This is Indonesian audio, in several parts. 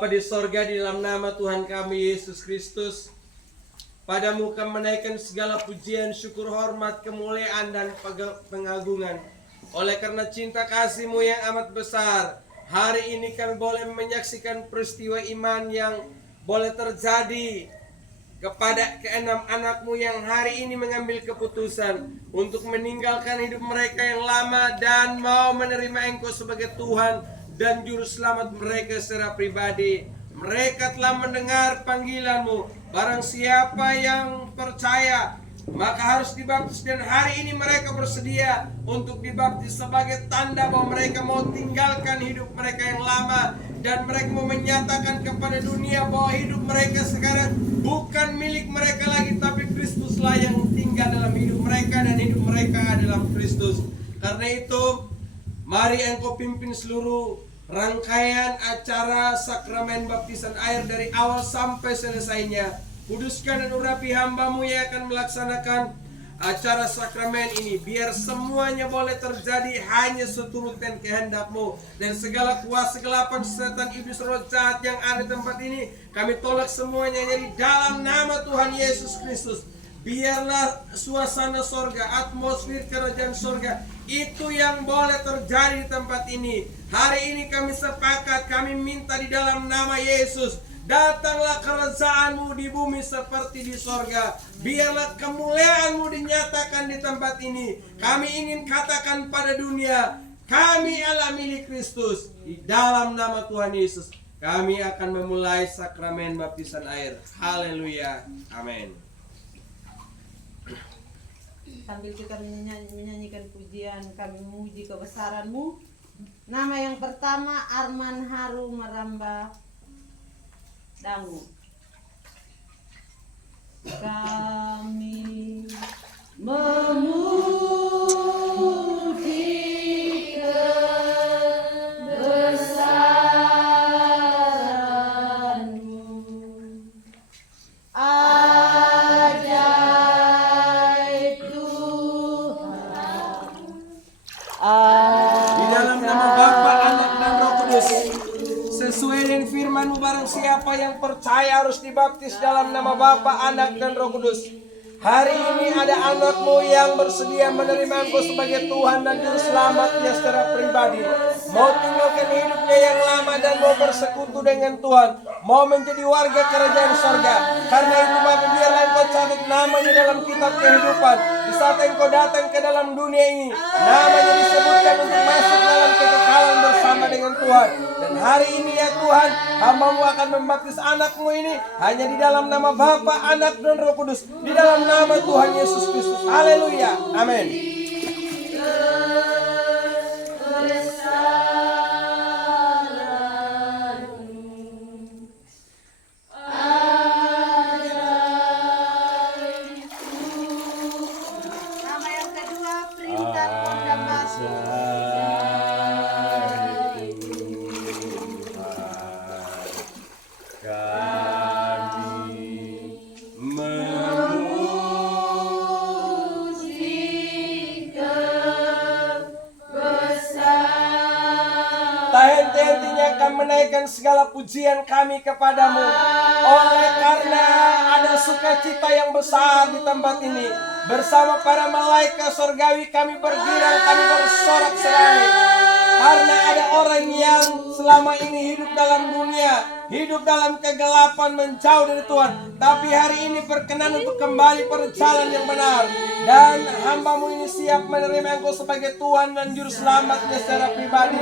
Bapa di sorga, di dalam nama Tuhan kami Yesus Kristus, padamu kami menaikkan segala pujian, syukur, hormat, kemuliaan, dan pengagungan. Oleh karena cinta kasih-Mu yang amat besar, hari ini kami boleh menyaksikan peristiwa iman yang boleh terjadi kepada keenam anak-Mu yang hari ini mengambil keputusan untuk meninggalkan hidup mereka yang lama dan mau menerima Engkau sebagai Tuhan dan Juru Selamat mereka secara pribadi. Mereka telah mendengar panggilan-Mu. Barang siapa yang percaya maka harus dibaptis, dan hari ini mereka bersedia untuk dibaptis sebagai tanda bahwa mereka mau tinggalkan hidup mereka yang lama, dan mereka mau menyatakan kepada dunia bahwa hidup mereka sekarang bukan milik mereka lagi, tapi Kristuslah yang tinggal dalam hidup mereka, dan hidup mereka adalah Kristus. Karena itu, mari Engkau pimpin seluruh rangkaian acara sakramen baptisan air dari awal sampai selesainya. Kuduskan dan urapi hamba-Mu yang akan melaksanakan acara sakramen ini. Biar semuanya boleh terjadi hanya seturut dan kehendak-Mu. Dan segala kuasa kegelapan, setan, iblis, roh jahat yang ada di tempat ini, kami tolak semuanya di dalam nama Tuhan Yesus Kristus. Biarlah suasana sorga, atmosfer kerajaan sorga, itu yang boleh terjadi di tempat ini. Hari ini kami sepakat, kami minta di dalam nama Yesus, datanglah kerajaan-Mu di bumi seperti di sorga. Biarlah kemuliaan-Mu dinyatakan di tempat ini. Kami ingin katakan pada dunia, kami adalah milik Kristus. Di dalam nama Tuhan Yesus, kami akan memulai sakramen baptisan air. Haleluya, amin. Sambil kita menyanyikan pujian, kami memuji kebesaran-Mu. Nama yang pertama Arman Haru Meramba Dangu. Kami memuji kebesaran-Mu. Ajaib Tuhan. Di dalam nama Bapa, Anak, dan Roh Kudus. Sesuai dengan firman-Mu, barang siapa yang percaya harus dibaptis dalam nama Bapa, Anak, dan Roh Kudus. Hari ini ada anak-Mu yang bersedia menerima Engkau sebagai Tuhan dan Juru Selamatnya secara pribadi. Mau tinggalkan hidupnya yang lama dan mau bersekutu dengan Tuhan. Mau menjadi warga kerajaan sorga. Karena itu Bapa, biarlah Engkau catat namanya dalam kitab kehidupan. Di saat Engkau datang ke dalam dunia ini, namanya disebutkan untuk masuk dalam kekekalan bersama dengan Tuhan. Dan hari ini ya Tuhan, hamba-Mu akan membaptis anak-Mu ini hanya di dalam nama Bapa, Anak, dan Roh Kudus. Di dalam nama Tuhan Yesus Kristus. Haleluya. Amin. Nama yang kedua perintah kondamasi. Henti-hentinya kami menaikkan segala pujian kami kepadamu. Oleh karena ada sukacita yang besar di tempat ini. Bersama para malaikat sorgawi kami bergirang, kami bersorak-sorai. Karena ada orang yang selama ini hidup dalam dunia, hidup dalam kegelapan, menjauh dari Tuhan, tapi hari ini berkenan untuk kembali pada jalan yang benar. Dan hamba-Mu ini siap menerima Engkau sebagai Tuhan dan Juru Selamatnya secara pribadi.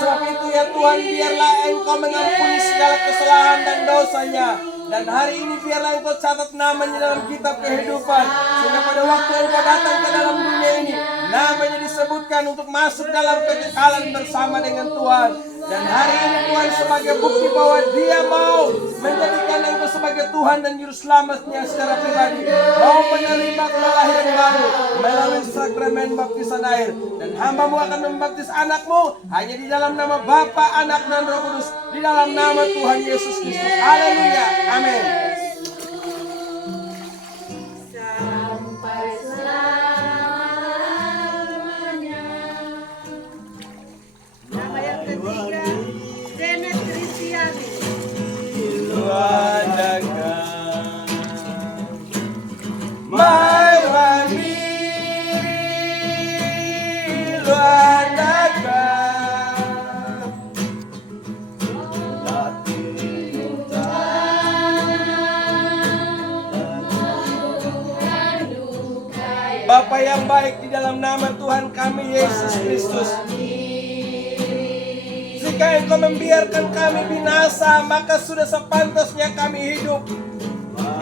Sebab itu ya Tuhan, biarlah Engkau mengampuni segala kesalahan dan dosanya. Dan hari ini biarlah Engkau catat namanya dalam kitab kehidupan, sehingga pada waktu Engkau datang ke dalam dunia ini, namanya disebutkan untuk masuk dalam kekekalan bersama dengan Tuhan. Dan hari ini Tuhan sebagai bukti bahwa Dia mau menjadikan Engkau sebagai Tuhan dan Juru Selamatnya secara pribadi, mau menerima kelahiran baru melalui sakramen baptisan air. Dan hamba-Mu akan membaptis anak-Mu hanya di dalam nama Bapa, Anak, dan Roh Kudus, di dalam nama Tuhan Yesus Kristus. Haleluya. Amin. Sampai selamanya. Nama yang ketiga Demet Kristiani. Bapa yang baik, di dalam nama Tuhan kami Yesus Kristus, jika Engkau membiarkan kami binasa, maka sudah sepantasnya kami hidup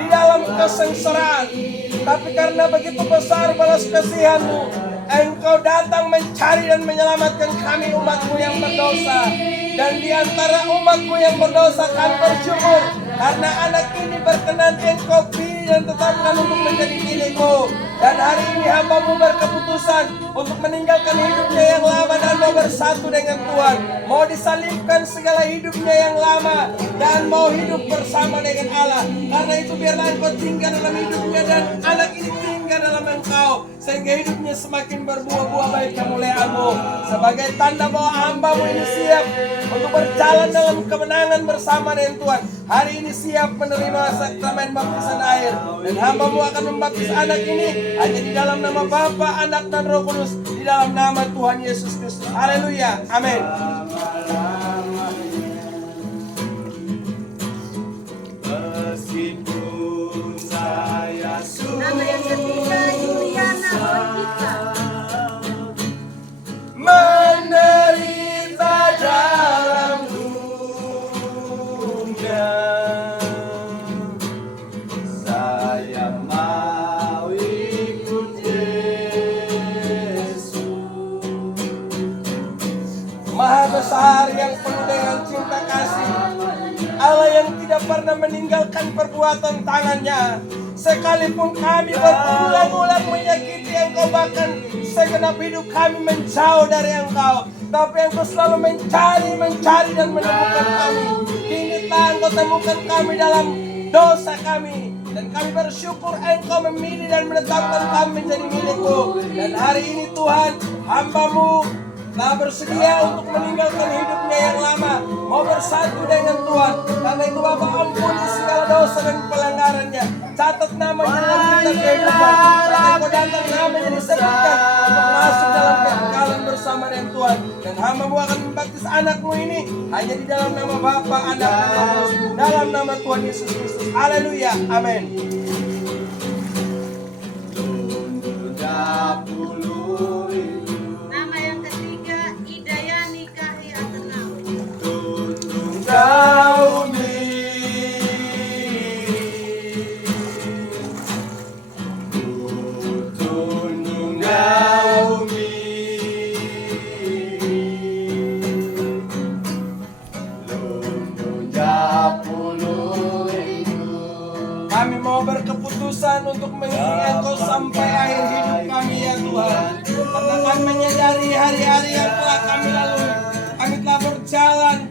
di dalam kesengsaraan. Tapi karena begitu besar balas kasihan-Mu, Engkau datang mencari dan menyelamatkan kami umat-Mu yang berdosa. Dan di antara umat-Mu yang berdosa, kami bersyukur karena anak ini berkenan Engkau pilih dan tetapkan untuk menjadi milik-Mu. Dan hari ini hamba-Mu berkeputusan untuk meninggalkan hidupnya yang lama dan mau bersatu dengan Tuhan. Mau disalibkan segala hidupnya yang lama dan mau hidup bersama dengan Allah. Karena itu biarlah Engkau tinggal dalam hidupnya dan anak ini tinggal dalam Engkau, sehingga hidupnya semakin berbuah-buah baik kemuliaan-Mu. Sebagai tanda bahwa hamba-Mu ini siap untuk berjalan dalam kemenangan bersama dengan Tuhan, hari ini siap menerima sakramen baptisan air. Dan hamba-Mu akan membaptis anak ini hanya di dalam nama Bapa, Anak, dan Roh Kudus, di dalam nama Tuhan Yesus Kristus. Haleluya, amin. Meskipun saya Nama yang ketiga Juliana Logika. Menderita dalam dunia, saya mau ikut Yesus. Maha besar yang penuh dengan cinta kasih, Allah yang tidak pernah meninggalkan perbuatan tangannya. Sekalipun kami berulang-ulang menyakiti Engkau, bahkan segenap hidup kami menjauh dari Engkau, tapi Engkau selalu mencari dan menemukan kami. Kini Engkau temukan kami dalam dosa kami, dan kami bersyukur Engkau memilih dan menetapkan kami menjadi milik-Mu. Dan hari ini Tuhan, hamba-Mu telah bersedia untuk meninggalkan hidupnya yang lama, mau bersatu dengan Tuhan. Karena itu Bapa, ampuni segala dosa dan pelanggarannya. Catat namanya dalam kitab kehidupan. Saat Engkau datang, namanya disebutkan untuk masuk dalam kekekalan bersama dengan Tuhan. Dan hamba-Mu akan membaptis anak-Mu ini hanya di dalam nama Bapa, Anak, dan Roh Kudus, dalam nama Tuhan Yesus Kristus. Haleluya, amin. Nama yang ketiga Idayani Kahya Tenang. Kau Kami mau berkeputusan untuk mengiringi Engkau sampai akhir hidup kami ya Tuhan. Karena kami menyadari hari-hari yang telah kami lalui, kami telah berjalan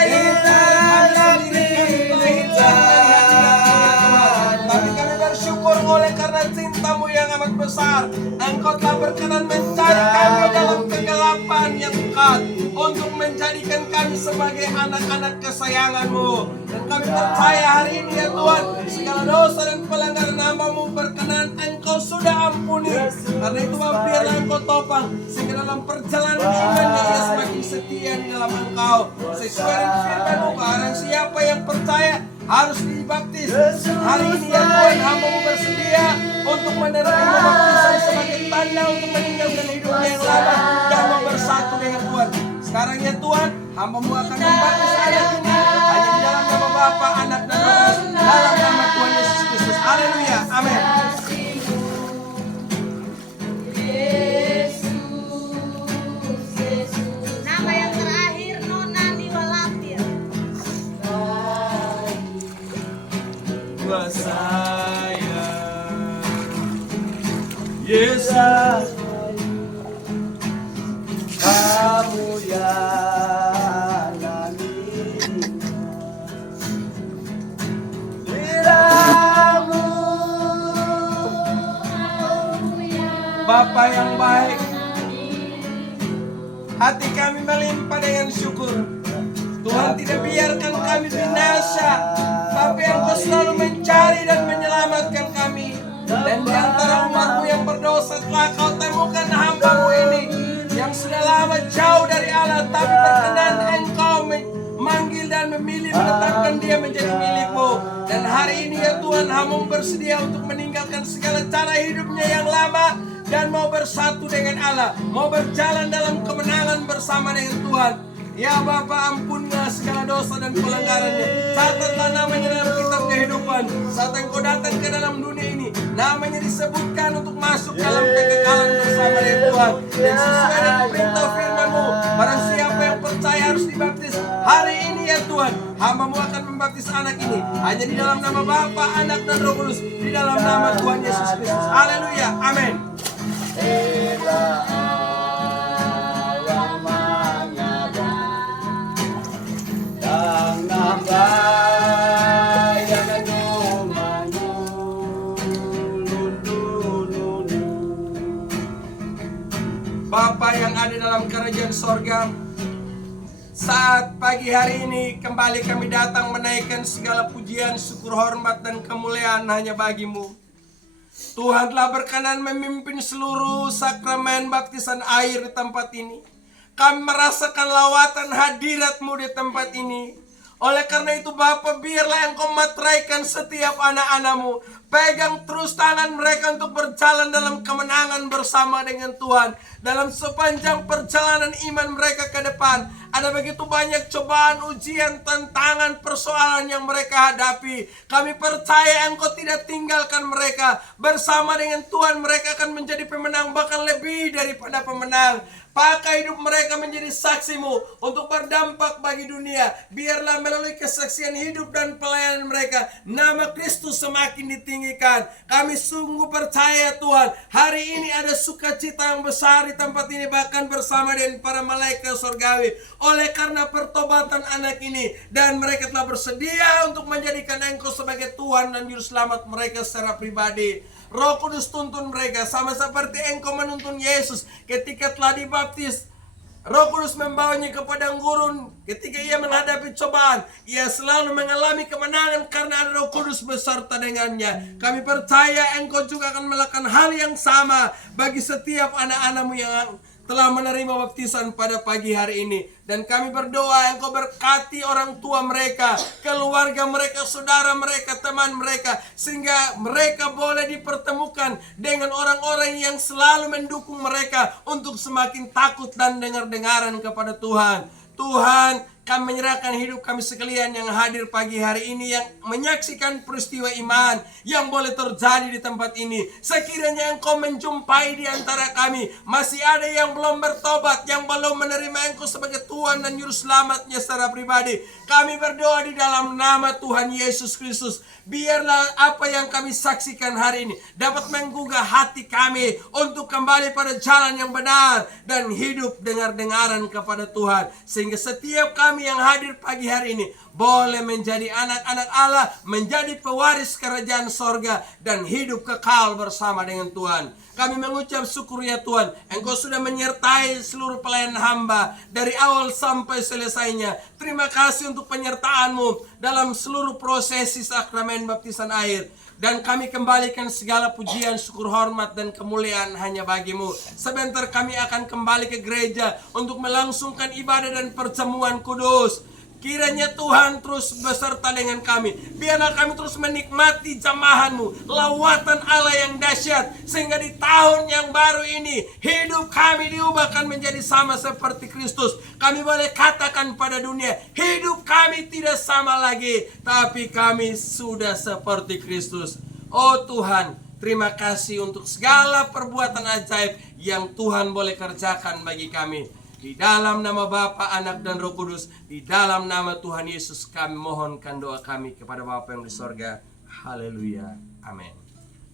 dengan cara kami sendiri, kami telah hilangkan hati-hati ya Tuhan. Tapi kami bersyukur oleh karena cinta-Mu yang amat besar, Engkau telah berkenan mencari kami dalam kegelapan yang pekat untuk menjadikan kami sebagai anak-anak kesayangan-Mu. Dan kami percaya hari ini ya Tuhan, segala dosa dan pelanggaran hamba-Mu berkenan Engkau sudah ampuni. Karena itu biarlah Engkau topang, sehingga dalam perjalanan imannya ia semakin setia di dalam Engkau. Sesuai dengan firman-Mu, barang siapa yang percaya harus dibaptis. Hari ini ya Tuhan, hamba-Mu bersedia untuk menerima baptisan sebagai tanda untuk meninggalkan hidupnya yang lama dan mau bersatu dengan Tuhan. Sekarang ya Tuhan, hamba-Mu akan membaptis anak ini hanya di dalam nama Bapa, Anak, dan Roh Kudus, dalam nama Tuhan Yesus Kristus. Haleluya, amin. Nama yang terakhir Nona Niwalatir. saya Yesus, kamu yang liramu. Bapa yang baik, hati kami melimpah dengan syukur. Tuhan tidak biarkan kami binasa, tapi Engkau selalu mencari dan menyelamatkan kami. Dan di antara umat-Mu yang berdosa telah Kau temukan hamba-Mu ini yang sudah lama jauh dari Allah, tapi berkenan Engkau memanggil dan memilih menetapkan dia menjadi milik-Mu. Dan hari ini ya Tuhan, hamba bersedia untuk meninggalkan segala cara hidupnya yang lama dan mau bersatu dengan Allah, mau berjalan dalam kemenangan bersama dengan Tuhan. Ya Bapa, ampunilah segala dosa dan pelanggarannya. Catatlah namanya dalam kitab kehidupan. Saat Engkau datang ke dalam dunia ini, namanya disebutkan untuk masuk dalam kekekalan bersama dengan Tuhan. Dan sesuai dengan perintah firman-Mu, barang siapa yang percaya harus dibaptis. Hari ini ya Tuhan, hamba-Mu akan membaptis anak ini hanya di dalam nama Bapa, Anak, dan Roh Kudus, di dalam nama Tuhan Yesus Kristus. Haleluya, amin. Bapa yang ada dalam kerajaan sorga, saat pagi hari ini kembali kami datang menaikkan segala pujian, syukur, hormat, dan kemuliaan hanya bagi-Mu. Tuhan telah berkenan memimpin seluruh sakramen baptisan air di tempat ini. Kami merasakan lawatan hadirat-Mu di tempat ini. Oleh karena itu Bapa, biarlah Engkau materaikan setiap anak-anak-Mu. Pegang terus tangan mereka untuk berjalan dalam kemenangan bersama dengan Tuhan. Dalam sepanjang perjalanan iman mereka ke depan, ada begitu banyak cobaan, ujian, tantangan, persoalan yang mereka hadapi. Kami percaya Engkau tidak tinggalkan mereka. Bersama dengan Tuhan mereka akan menjadi pemenang, bahkan lebih daripada pemenang. Pakai hidup mereka menjadi saksi-Mu untuk berdampak bagi dunia. Biarlah melalui kesaksian hidup dan pelayanan mereka, nama Kristus semakin ditinggikan. Kami sungguh percaya Tuhan, hari ini ada sukacita yang besar di tempat ini, bahkan bersama dengan para malaikat surgawi. Oleh karena pertobatan anak ini, dan mereka telah bersedia untuk menjadikan Engkau sebagai Tuhan dan Juru Selamat mereka secara pribadi. Roh Kudus tuntun mereka sama seperti Engkau menuntun Yesus ketika telah dibaptis. Roh Kudus membawanya ke padang gurun. Ketika ia menghadapi cobaan, ia selalu mengalami kemenangan karena ada Roh Kudus beserta dengannya. Kami percaya Engkau juga akan melakukan hal yang sama bagi setiap anak-anak-Mu yang telah menerima baptisan pada pagi hari ini. Dan kami berdoa Engkau berkati orang tua mereka, keluarga mereka, saudara mereka, teman mereka, sehingga mereka boleh dipertemukan dengan orang-orang yang selalu mendukung mereka untuk semakin takut dan dengar-dengaran kepada Tuhan. Tuhan, kami menyerahkan hidup kami sekalian yang hadir pagi hari ini, yang menyaksikan peristiwa iman yang boleh terjadi di tempat ini. Sekiranya Engkau menjumpai di antara kami, masih ada yang belum bertobat, yang belum menerima Engkau sebagai Tuhan dan Juru Selamatnya secara pribadi. Kami berdoa di dalam nama Tuhan Yesus Kristus, biarlah apa yang kami saksikan hari ini dapat menggugah hati kami untuk kembali pada jalan yang benar dan hidup dengar-dengaran kepada Tuhan. Sehingga setiap kami yang hadir pagi hari ini boleh menjadi anak-anak Allah, menjadi pewaris kerajaan sorga, dan hidup kekal bersama dengan Tuhan. Kami mengucap syukur ya Tuhan, Engkau sudah menyertai seluruh pelayan hamba dari awal sampai selesainya. Terima kasih untuk penyertaan-Mu dalam seluruh prosesi sakramen baptisan air. Dan kami kembalikan segala pujian, syukur, hormat, dan kemuliaan hanya bagi-Mu. Sebentar kami akan kembali ke gereja untuk melangsungkan ibadah dan perjamuan kudus. Kiranya Tuhan terus beserta dengan kami. Biarlah kami terus menikmati jamahan-Mu, lawatan Allah yang dahsyat, sehingga di tahun yang baru ini hidup kami diubahkan menjadi sama seperti Kristus. Kami boleh katakan pada dunia, hidup kami tidak sama lagi, tapi kami sudah seperti Kristus. Oh Tuhan, terima kasih untuk segala perbuatan ajaib yang Tuhan boleh kerjakan bagi kami. Di dalam nama Bapa, Anak, dan Roh Kudus, di dalam nama Tuhan Yesus kami mohonkan doa kami kepada Bapa yang di sorga. Haleluya. Amin.